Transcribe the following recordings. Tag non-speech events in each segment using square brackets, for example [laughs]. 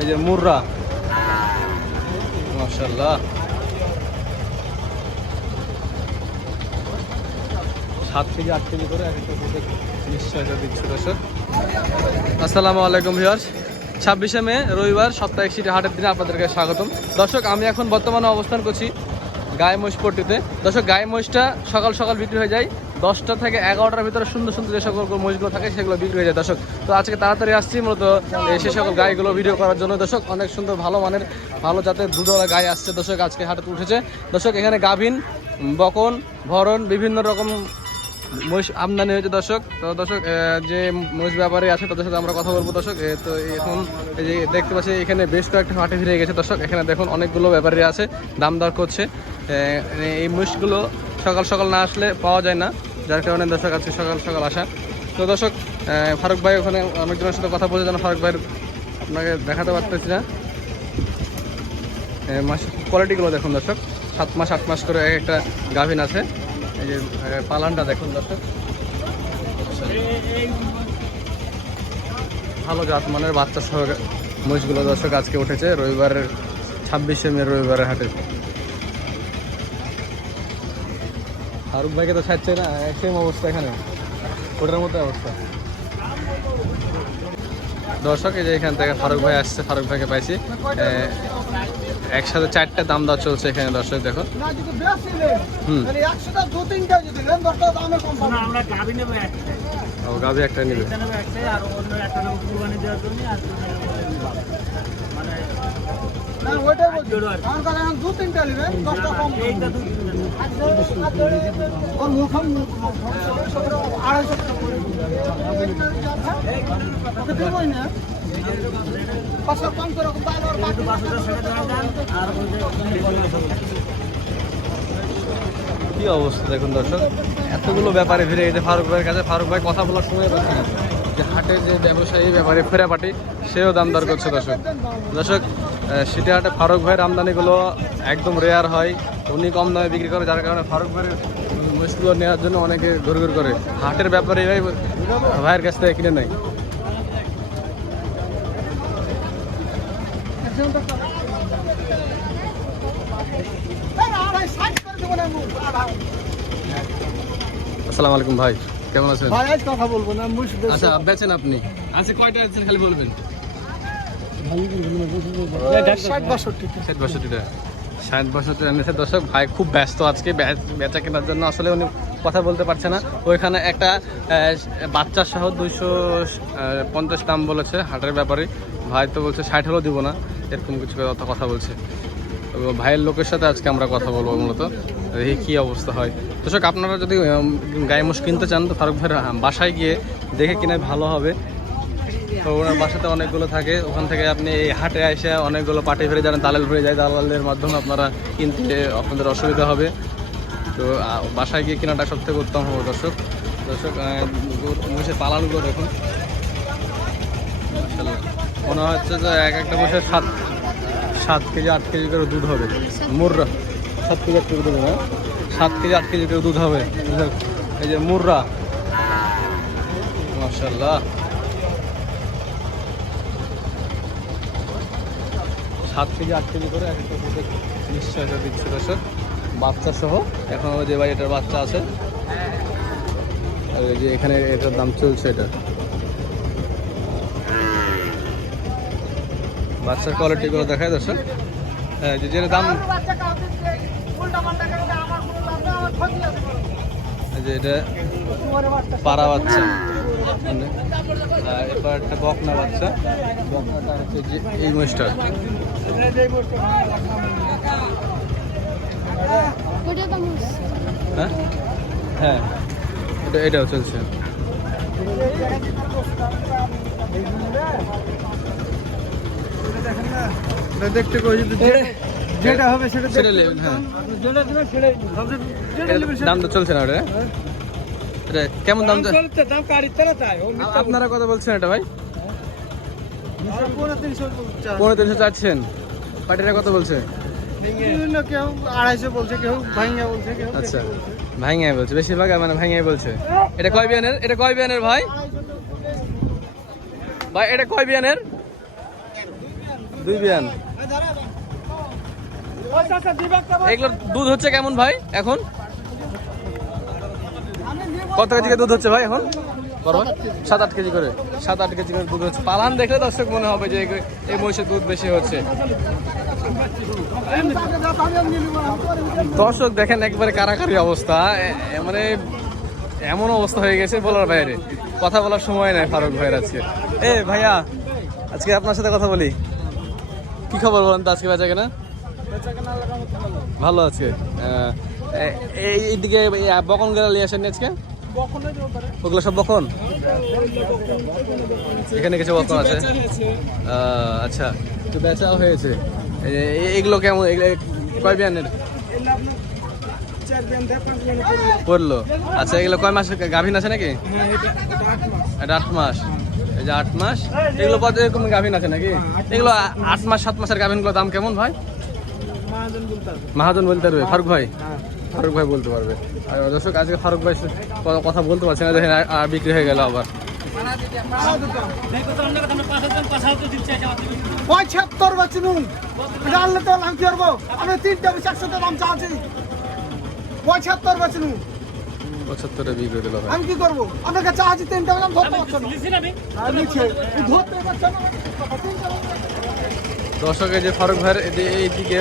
এই যে মুররা। মাশাল্লাহ সাত কেজি, আট কেজি করে এক একটা নিশ্চয়তা দিচ্ছে আসসালামু আলাইকুম ভিউয়ার্স। ছাব্বিশে মে, রবিবার, সাপ্তাহিক সিটি হাটের দিনে আপনাদেরকে স্বাগতম। দর্শক, আমি এখন বর্তমানে অবস্থান করছি গায়ে মহিষ পট্টিতে। দর্শক গায়ে মহিষটা সকাল সকাল বিক্রি হয়ে যায় দশটা থেকে এগারোটার ভিতরে সুন্দর সুন্দর যে সকল মহিষগুলো থাকে সেগুলো বিক্রি হয়ে যায়। দর্শক, তো আজকে তাড়াতাড়ি আসছি, মূলত সে সকল গায়েগুলো ভিডিও করার জন্য। দর্শক, অনেক সুন্দর, ভালো মানের, ভালো জাতের দুধওয়ালা গায়ে আসছে। দর্শক, আজকে হাটে উঠেছে। দর্শক, এখানে গাভিন, বকন, ভরণ, বিভিন্ন রকম মহিষ আমদানি হয়েছে। দর্শক, তো দর্শক যে মহিষ ব্যাপারে আছে, তাদের সাথে আমরা কথা বলব। দর্শক তো এখন এই যে দেখতে পাচ্ছি, এখানে বেশ কয়েকটা হাটে ফিরে গেছে। দর্শক, এখানে দেখুন, অনেকগুলো ব্যাপারী আছে, দাম দর করছে। এই মহিষগুলো সকাল সকাল না আসলে পাওয়া যায় না। যার কারণে দর্শক আজকে সকাল সকাল আসা। তো দর্শক ফারুক ভাই ওখানে অনেকজনের সাথে কথা বলছে যেন ফারুক ভাইয়ের আপনাকে দেখাতে পারতেছি না। মাস কোয়ালিটিগুলো দেখুন দর্শক। সাত মাস, আট মাস করে একটা গাভিন আছে। এই যে পালানটা দেখুন দর্শক। ভালো জাত মানের বাচ্চা সহ মহিষগুলো দর্শক আজকে উঠেছে। রবিবারের ছাব্বিশে মে, রবিবারের হাটে। ফারুক ভাইকে তো ছাড়ছে না সেম অবস্থা এখানে। ওটার মতো অবস্থা। দর্শক এই যে এখান থেকে ফারুক ভাই আসছে ফারুক ভাইকে পাইছি। একসাথে চারটে দাম দর চলছে এখানে দর্শক দেখো। হুম। ও গাভি একটা নিবে। নেব নেব নেব মানে ওইটাই বলছি। দু তিনটা নেবেন দশটা কম এইটা কি অবস্থা দেখুন দর্শক? এতগুলো ব্যাপারে ফিরে গেছে ফারুক ভাইয়ের কাছে, ফারুক ভাই কথা বলার সময় পাচ্ছে না যে হাটে যে ব্যবসায়ী, ব্যাপারে, ফেরাপাটি, সেও দাম দর করছে দর্শক। দর্শক আহ, সিটি হাটে ফারুক ভাইয়ের আমদানিগুলো একদম রেয়ার হয়। উনি কম দামে বিক্রি করে যার কারণে ফারুক ভাইয়ের মুসগুলো নেওয়ার জন্য অনেকে ঘুরঘুর করে। হাটের ব্যাপারে ভাই ভাইয়ের কাছ থেকে কিনে নেয়। আসসালামু আলাইকুম ভাই কেমন আছেন? ভাই আজ কথা বলব না আচ্ছা বেচেন আপনি। আচ্ছা কয়টা আছেন খালি বলবেন? ষাট বাষট্টি এনেছে। দর্শক, ভাই খুব ব্যস্ত আজকে। বেচা কেনার জন্য আসলে উনি কথা বলতে পারছে না। ওইখানে একটা বাচ্চা সহ দুইশো পঞ্চাশ দাম বলেছে হাটের ব্যাপারে। ভাই তো বলছে, ষাট হলেও দিব না। এরকম কিছু কথা কথা বলছে। ভাইয়ের লোকের সাথে আজকে আমরা কথা বলব মূলত। এই কী অবস্থা হয়। দর্শক, আপনারা যদি গায়ে মোষ কিনতে চান, তো ফারুক ভাইয়ের বাসায় গিয়ে দেখে কিনে ভালো হবে। তো ওনার বাসাতে অনেকগুলো থাকে। ওখান থেকে আপনি এই হাটে এসে অনেকগুলো পাটে ফিরে যান দালাল ভরে যায়। দালালের মাধ্যমে আপনারা কিনতে আপনাদের অসুবিধা হবে। তো বাসায় গিয়ে কেনাটা সব থেকে উত্তম হবে, দর্শক। দর্শক মহিষের পালানগুলো দেখুন। মনে হচ্ছে যে এক একটা মহিষের সাত সাত কেজি, আট কেজি করে দুধ হবে। মুররা। সাত কেজি, আট কেজি দুধ হ্যাঁ? সাত কেজি, আট কেজি করে দুধ হবে। এই যে মুররা। মাশাল্লাহ সাত কেজি আট কেজি করে এক একটা প্রত্যেক নিশ্চয়তা দিচ্ছে দর্শক। বাচ্চা সহ এখন যে ভাই এটার বাচ্চা আছে আর যে এখানে এটার দাম চলছে এটা। বাচ্চার কোয়ালিটিগুলো দেখায় দর্শক। হ্যাঁ যে যেটা দাম যে এটা পাড়া বাচ্চা। আর এবার একটা বকনা বাচ্চা। বকনাটা হচ্ছে যে এই মহিষটা হ্যাঁ হ্যাঁ এটা এটাও চলছে। দেখতে কই যেটা হবে সেটা সেটা নেবেন হ্যাঁ। নেবেন। দাম তো চলছে না ওটা? এটা কেমন দাম চল- চলছে দাম আপনারা কথা বলছেন এটা ভাই? তিনশো পনেরো তিনশো চাচ্ছেন। পাটিরা কত বলছে? কেউ আড়াইশো বলছে কেউ ভাইঙ্গা বলছে কেউ আচ্ছা বলছে। বেশিরভাগ মানে বলছে। এটা কয় বিয়ানের? এটা কয় বিয়ানের ভাই? ভাই এটা কয় বিয়ানের? দুই বিয়ান। এগুলোর দুধ হচ্ছে কেমন ভাই এখন? কত কেজি করে দুধ হচ্ছে ভাই এখন? সাত আট কেজি করে? সাত আট কেজি করে দুধ হচ্ছে পালান দেখলে দর্শক মনে হবে যে এই- মহিষের দুধ বেশি হচ্ছে। দর্শক দেখেন একবারে কারাকারি অবস্থা। মানে এমন অবস্থা হয়ে গেছে বলার বাইরে। কথা বলার সময় নাই ফারুক ভাইয়ের আজকে। এ ভাইয়া, আজকে আপনার সাথে কথা বলি। কি খবর বলেন তো আজকে বেচা কেনা ভালো আছে। এই এইদিকে এই বকন গেলা নিয়ে আসেন আজকে? ওগুলো সব বখন? এখানে কিছু বখন আছে? আচ্ছা। তো বেচাও হয়েছে। এই এগুলো কেমন? কয় বিয়ানের? পড়ল। আচ্ছা এগুলো কয় মাস গাভিন আছে নাকি? এটা আট মাস। এই যে আট মাস? এগুলো কত এরকম গাভিন আছে নাকি? এগুলো আট মাস সাত মাসের গাভিনগুলোর দাম কেমন ভাই? মাহাজন বলতে পারবে ফারুক ভাই? ফারুক ভাই বলতে পারবে। আর দর্শক আজকে ফারুক ভাই কথা বলতে পারছে না দেখেন আর- বিক্রি হয়ে গেল আবার। এটা আনলে তো আমি কি করব? আমি তিনটা বেশি একশো দাম চাচ্ছি পঁচাত্তর বেচনু পঁচাত্তরে বিক্রি করে দিল আমি কি করব? আপনাকে চাচ্ছি তিনটা দাম ধরতে পারছ না। ধরতে না। তিনটা যে ফারুক ভাইয়ের এইদিকে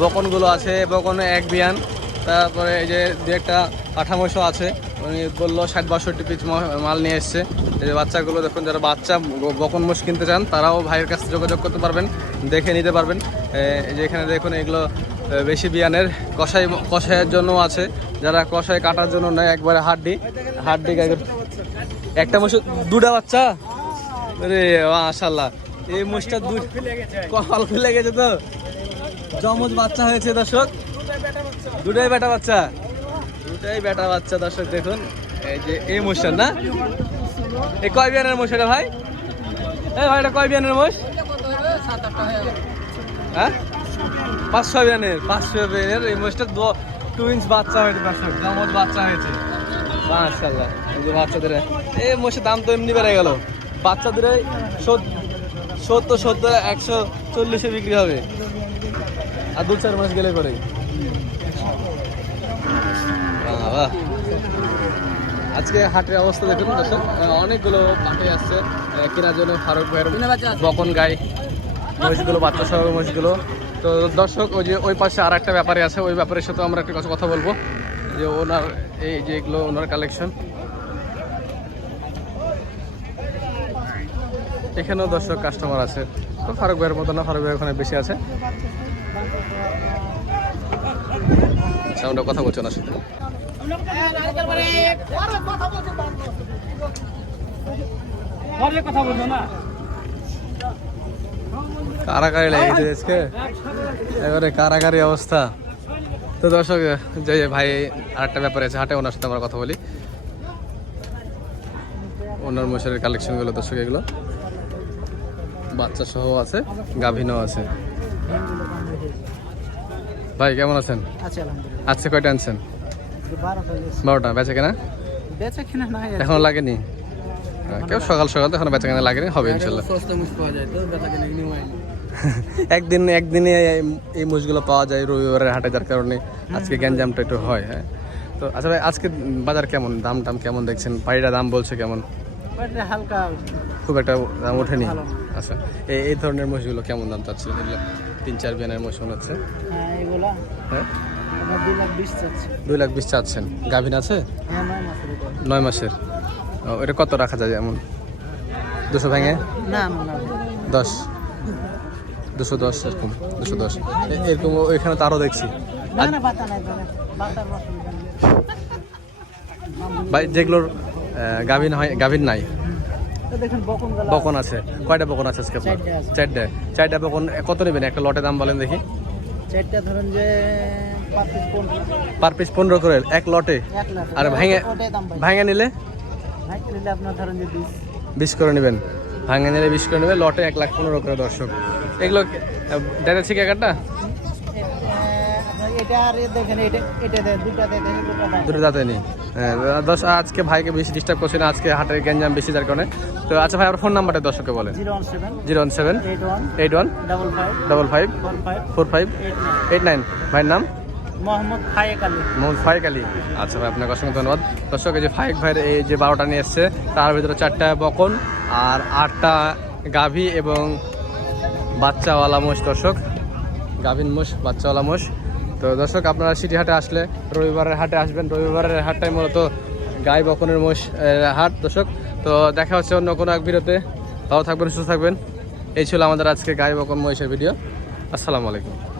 বকনগুলো আছে বকনে এক বিয়ান। তারপরে এই যে দু একটা কাঠামোশো আছে। উনি বলল, ষাট বাষট্টি পিস মাল নিয়ে এসছে। এই যে বাচ্চাগুলো দেখুন, যারা বাচ্চা বকন মোষ কিনতে চান, তারাও ভাইয়ের কাছে যোগাযোগ করতে পারবেন, দেখে নিতে পারবেন। এই যে এখানে দেখুন, এগুলো বেশি বিয়ানের কষাই, কষাইয়ের জন্য আছে। যারা কষাই কাটার জন্য নেয়, একবারে হাড্ডি হাড্ডি একটা মোষ, দুটা বাচ্চা? আরে মাশাল্লাহ এই মোষটা দুধ কপাল খুলে গেছে তো। জমজ বাচ্চা হয়েছে, দর্শক। দুটাই বেটা বাচ্চা। দুটাই বেটা বাচ্চা, দর্শক দেখুন। এই যে এই মোষটা, না? এই কয় বিয়ানের মোষ এটা ভাই? এই ভাই, এটা কয় বিয়ানের মোষ? হ্যাঁ? পাঁচশো বিয়ানের পাঁচশো বিয়ানের এই মোষটা টু ইঞ্চ বাচ্চা হয়েছে, দর্শক। জমজ বাচ্চা হয়েছে। মাশাল্লাহ এই যে বাচ্চাদের। এই মোষের দাম তো এমনি বেড়ে গেল। বাচ্চাদের সত্তর সত্তর, একশো চল্লিশে বিক্রি হবে। আর দু চার মাস গেলে পরে বাহ। আজকে হাটের অবস্থা দেখুন দর্শক অনেকগুলো পাখি আসছে কেনার জন্য ফারুক ভাইয়ের বকন গাই, মহিষগুলো, বাচ্চা সহ মহিষগুলো। তো দর্শক, ওই যে ওই পাশে আর একটা ব্যাপারে আছে, ওই ব্যাপারের সাথে আমরা একটা কথা বলব। যে ওনার, এই যে এগুলো ওনার কালেকশন এখানেও দর্শক কাস্টমার আছে। তো ফারুক ভাইয়ের মতো না, ফারুক ভাই ওখানে বেশি আছে। আমরা কথা বলছি ওনার সাথে ঘরে কথা বলছো না? কারাগারি লেগেছে আজকে? এবারে কারাগারি অবস্থা। তো দর্শক যে ভাই আরেকটা ব্যাপার আছে হাটে ওনার সাথে আমরা কথা বলি। ওনার মশারের কালেকশনগুলো দর্শক এগুলো। বাচ্চা সহ আছে গাভিনও আছে। ভাই কেমন আছেন? আচ্ছা আজকে কয়টা আনছেন? বারোটা বেচা কেনা? বেচা কিনা না এখনও লাগেনি? কেউ সকাল সকাল এখনও বেচা কেনা লাগেনি হবে ইনশাল্লাহ। [laughs] একদিন একদিনে এই- মুষগুলো পাওয়া যায় রবিবারের হাটে যার কারণে আজকে গ্যাঞ্জামটা একটু হয় হ্যাঁ। তো আচ্ছা ভাই আজকে বাজার কেমন? দাম টাম কেমন দেখছেন? পাড়িটা দাম বলছে কেমন? হালকা। খুব একটা দাম ওঠেনি? আচ্ছা এই এই ধরনের মহিষগুলো কেমন দাম এগুলো তিন চার বিয়ানের মহিষ মনে হচ্ছে। হ্যাঁ এগুলা। হ্যাঁ? দুই লাখ বিশ চাচ্ছেন। গাভিন আছে? হ্যাঁ নয় মাসের এটা কত রাখা যায় এমন? দুশো ভেঙে? দশ। দুশো দশ এরকম দুশো দশ। এরকম ও- এখানে তো আরও দেখছি। ভাই যেগুলোর গাভিন হয় গাভিন নাই। বকন আছে। কয়টা বকন আছে আজকে আপনার? চারটে চারটে। চারটা বকন কত নেবেন? একটা লটে দাম বলেন দেখি। চারটা ধরুন যে পার পিস পনেরো করে এক লটে? আর ভেঙে ভাঙে নিলে? বিশ। করে নেবেন। ভাঙে নিলে বিশ করে নেবে লটে এক লাখ পনেরো করে দর্শক। এগুলো ডাটা ঠিক একটা দুটা দাঁতে নেই। হ্যাঁ, দশ আজকে ভাইকে বেশি ডিস্টার্ব করছি না আজকে হাটের গ্যাঞ্জাম বেশি যার কারণে। তো আচ্ছা ভাই আপনার ফোন নাম্বারটা দর্শককে বলেন। Zero one seven. Zero one seven. Eight one. Double five. Four five. Eight nine. ভাইয়ের নাম? মোহাম্মদ আচ্ছা ভাই, আপনাকে ধন্যবাদ। যে ভাইয়ের এই যে বারোটা নিয়ে তার ভিতরে চারটা বকন আর আটটা এবং বাচ্চাওয়ালা মোষ। দর্শক মোষ, বাচ্চাওয়ালা মোষ। তো আপনারা সিটি হাটে আসলে রবিবারের হাটে আসবেন। রবিবারের হাটটাই মূলত গাই বকনের মোষ হাট। দর্শক, তো দেখা হচ্ছে অন্য কোনো এক ভিডিওতে। ভালো থাকবেন, সুস্থ থাকবেন। এই ছিল আমাদের আজকে গাই বকন মহিষের ভিডিও। আসসালামু আলাইকুম।